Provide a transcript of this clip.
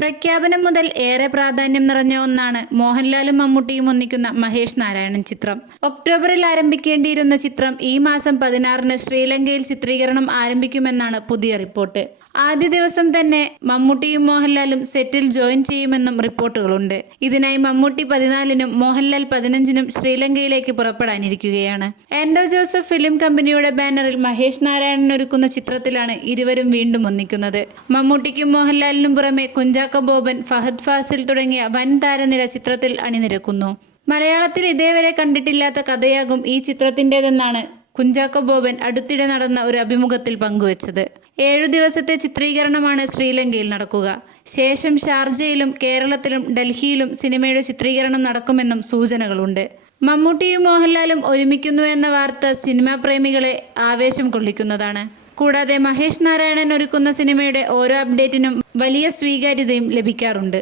പ്രഖ്യാപനം മുതൽ ഏറെ പ്രാധാന്യം നിറഞ്ഞ ഒന്നാണ് മോഹൻലാലും മമ്മൂട്ടിയും ഒന്നിക്കുന്ന മഹേഷ് നാരായണൻ ചിത്രം. ഒക്ടോബറിൽ ആരംഭിക്കേണ്ടിയിരുന്ന ചിത്രം ഈ മാസം 16-ന് ശ്രീലങ്കയിൽ ചിത്രീകരണം ആരംഭിക്കുമെന്നാണ് പുതിയ റിപ്പോർട്ട്. ആദ്യ ദിവസം തന്നെ മമ്മൂട്ടിയും മോഹൻലാലും സെറ്റിൽ ജോയിൻ ചെയ്യുമെന്നും റിപ്പോർട്ടുകളുണ്ട്. ഇതിനായി മമ്മൂട്ടി 14-നും മോഹൻലാൽ 15-നും ശ്രീലങ്കയിലേക്ക് പുറപ്പെടാനിരിക്കുകയാണ്. ആൻഡോ ജോസഫ് ഫിലിം കമ്പനിയുടെ ബാനറിൽ മഹേഷ് നാരായണൻ ഒരുക്കുന്ന ചിത്രത്തിലാണ് ഇരുവരും വീണ്ടും ഒന്നിക്കുന്നത്. മമ്മൂട്ടിക്കും മോഹൻലാലിനും പുറമെ കുഞ്ചാക്കോ ബോബൻ, ഫഹദ് ഫാസിൽ തുടങ്ങിയ വൻ താരനിര ചിത്രത്തിൽ അണിനിരക്കുന്നു. മലയാളത്തിൽ ഇതേവരെ കണ്ടിട്ടില്ലാത്ത കഥയാകും ഈ ചിത്രത്തിൻ്റെതെന്നാണ് കുഞ്ചാക്കോ ബോബൻ അടുത്തിടെ നടന്ന ഒരു അഭിമുഖത്തിൽ പങ്കുവച്ചത്. 7 ദിവസത്തെ ചിത്രീകരണമാണ് ശ്രീലങ്കയിൽ നടക്കുക. ശേഷം ഷാർജയിലും കേരളത്തിലും ഡൽഹിയിലും സിനിമയുടെ ചിത്രീകരണം നടക്കുമെന്നും സൂചനകളുണ്ട്. മമ്മൂട്ടിയും മോഹൻലാലും ഒരുമിക്കുന്നു എന്ന വാർത്ത സിനിമാ പ്രേമികളെ ആവേശം കൊള്ളിക്കുന്നതാണ്. കൂടാതെ മഹേഷ് നാരായണൻ ഒരുക്കുന്ന സിനിമയുടെ ഓരോ അപ്ഡേറ്റിനും വലിയ സ്വീകാര്യതയും ലഭിക്കാറുണ്ട്.